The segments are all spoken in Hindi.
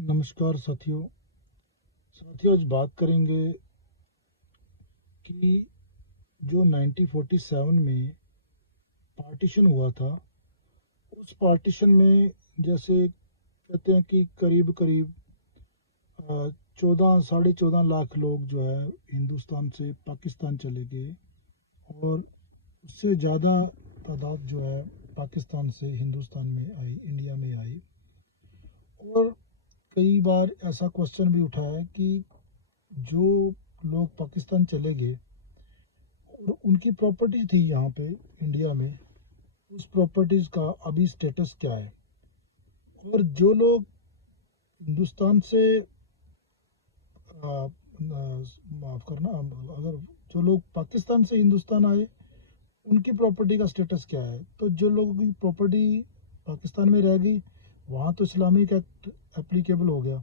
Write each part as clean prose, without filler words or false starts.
नमस्कार साथियों। आज बात करेंगे कि जो 1947 में पार्टीशन हुआ था, उस पार्टीशन में जैसे कहते हैं कि करीब करीब 14 साढ़े 14 लाख लोग जो है हिंदुस्तान से पाकिस्तान चले गए, और उससे ज़्यादा तादाद जो है पाकिस्तान से हिंदुस्तान में आई, इंडिया में आई। और कई बार ऐसा क्वेश्चन भी उठा है कि जो लोग पाकिस्तान चले गए और उनकी प्रॉपर्टी थी यहाँ पे इंडिया में, उस प्रॉपर्टीज़ का अभी स्टेटस क्या है। और जो लोग हिंदुस्तान से माफ़ करना, अगर जो लोग पाकिस्तान से हिंदुस्तान आए उनकी प्रॉपर्टी का स्टेटस क्या है। तो जो लोगों की प्रॉपर्टी पाकिस्तान में रह गई, वहाँ तो इस्लामिक एक्ट एप्लीकेबल हो गया,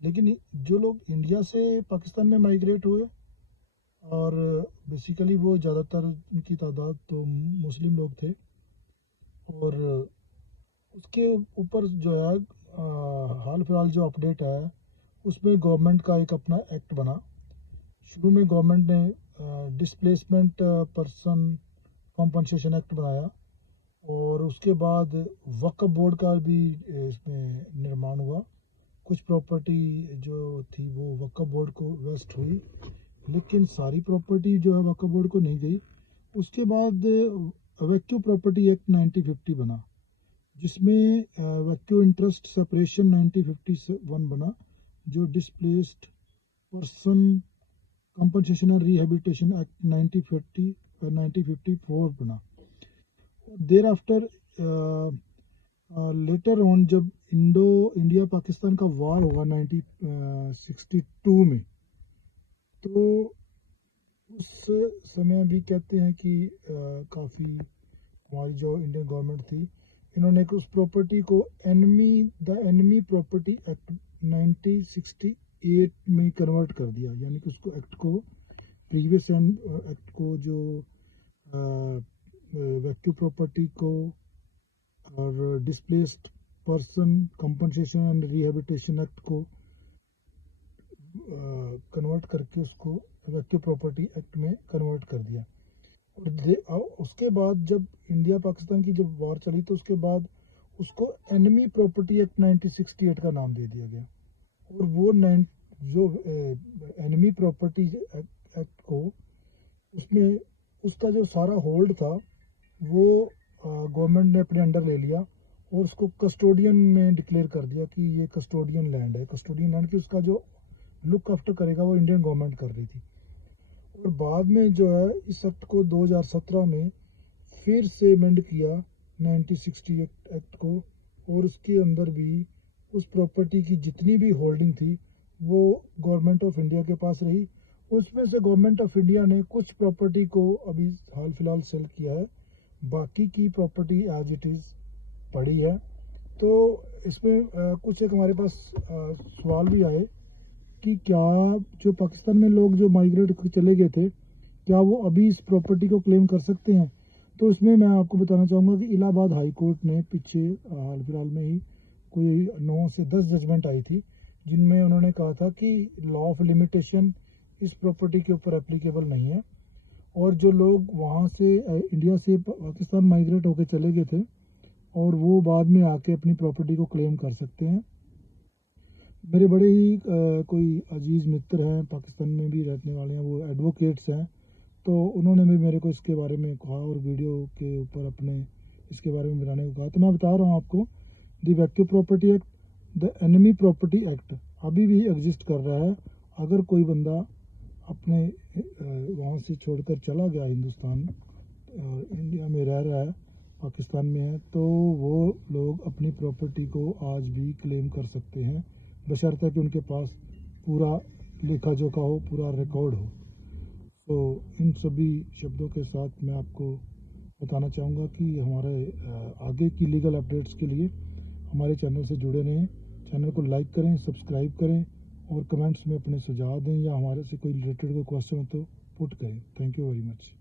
लेकिन जो लोग इंडिया से पाकिस्तान में माइग्रेट हुए, और बेसिकली वो ज़्यादातर उनकी तादाद तो मुस्लिम लोग थे, और उसके ऊपर जो है हाल फिलहाल जो अपडेट है उसमें गवर्नमेंट का एक अपना एक्ट बना। शुरू में गवर्नमेंट ने डिस्प्लेसमेंट पर्सन कॉम्पनसेशन एक्ट बनाया, और उसके बाद वक्फ बोर्ड का भी इसमें निर्माण हुआ। कुछ प्रॉपर्टी जो थी वो वक्फ बोर्ड को वेस्ट हुई, लेकिन सारी प्रॉपर्टी जो है वक्फ बोर्ड को नहीं गई। उसके बाद वैक्यू प्रॉपर्टी एक्ट 1950 बना, जिसमें वैक्यू इंटरेस्ट सेपरेशन 1951 बना, जो displaced person compensation and rehabilitation act 1954 बना। देर आफ्टर लेटर ऑन जब इंडिया पाकिस्तान का वार हुआ 1962 में, तो उस समय भी कहते हैं कि काफ़ी हमारी जो इंडियन गवर्नमेंट थी, इन्होंने उस प्रॉपर्टी को एनिमी प्रॉपर्टी एक्ट 1968 में कन्वर्ट कर दिया। यानी कि उसको एक्ट को, प्रीवियस एक्ट को, जो वैक्यू प्रॉपर्टी को और displaced person compensation and rehabilitation act को कन्वर्ट करके उसको वैक्यू प्रॉपर्टी एक्ट में कन्वर्ट कर दिया। और उसके बाद जब इंडिया पाकिस्तान की जब वॉर चली, तो उसके बाद उसको एनिमी प्रॉपर्टी एक्ट 1968 का नाम दे दिया गया। और वो जो एनिमी प्रॉपर्टी एक्ट को, उसमें उसका जो सारा होल्ड था वो गवर्नमेंट ने अपने अंडर ले लिया, और उसको कस्टोडियन में डिक्लेयर कर दिया कि ये कस्टोडियन लैंड है। कस्टोडियन लैंड की उसका जो लुक आफ्टर करेगा वो इंडियन गवर्नमेंट कर रही थी। और बाद में जो है इस एक्ट को 2017 में फिर से अमेंड किया 1968 एक्ट को, और उसके अंदर भी उस प्रॉपर्टी की जितनी भी होल्डिंग थी वो गवर्नमेंट ऑफ इंडिया के पास रही। उसमें से गवर्नमेंट ऑफ इंडिया ने कुछ प्रॉपर्टी को अभी हाल फिलहाल सेल किया है, बाकी की प्रॉपर्टी एज इट इज़ पड़ी है। तो इसमें कुछ एक हमारे पास सवाल भी आए कि क्या जो पाकिस्तान में लोग जो माइग्रेट चले गए थे, क्या वो अभी इस प्रॉपर्टी को क्लेम कर सकते हैं। तो इसमें मैं आपको बताना चाहूँगा कि इलाहाबाद हाई कोर्ट ने पीछे हाल फिलहाल में ही कोई 9 से 10 जजमेंट आई थी, जिनमें उन्होंने कहा था कि लॉ ऑफ लिमिटेशन इस प्रॉपर्टी के ऊपर एप्लीकेबल नहीं है, और जो लोग वहाँ से इंडिया से पाकिस्तान माइग्रेट होकर चले गए थे और वो बाद में आके अपनी प्रॉपर्टी को क्लेम कर सकते हैं। मेरे बड़े ही कोई अजीज़ मित्र हैं, पाकिस्तान में भी रहने वाले हैं, वो एडवोकेट्स हैं, तो उन्होंने भी मेरे को इसके बारे में कहा और वीडियो के ऊपर अपने इसके बारे में बनाने को कहा। तो मैं बता रहा हूँ आपको, the evacuee property act, the enemy property act अभी भी एग्जिस्ट कर रहा है। अगर कोई बंदा अपने वहाँ से छोड़कर चला गया हिंदुस्तान, इंडिया में रह रहा है, पाकिस्तान में है, तो वो लोग अपनी प्रॉपर्टी को आज भी क्लेम कर सकते हैं, बशर्ते कि उनके पास पूरा लेखा जोखा हो, पूरा रिकॉर्ड हो। तो इन सभी शब्दों के साथ मैं आपको बताना चाहूँगा कि हमारे आगे की लीगल अपडेट्स के लिए हमारे चैनल से जुड़े रहें। चैनल को लाइक करें, सब्सक्राइब करें, और कमेंट्स में अपने सुझाव दें, या हमारे से कोई रिलेटेड कोई क्वेश्चन हो तो पुट करें। Thank you very much.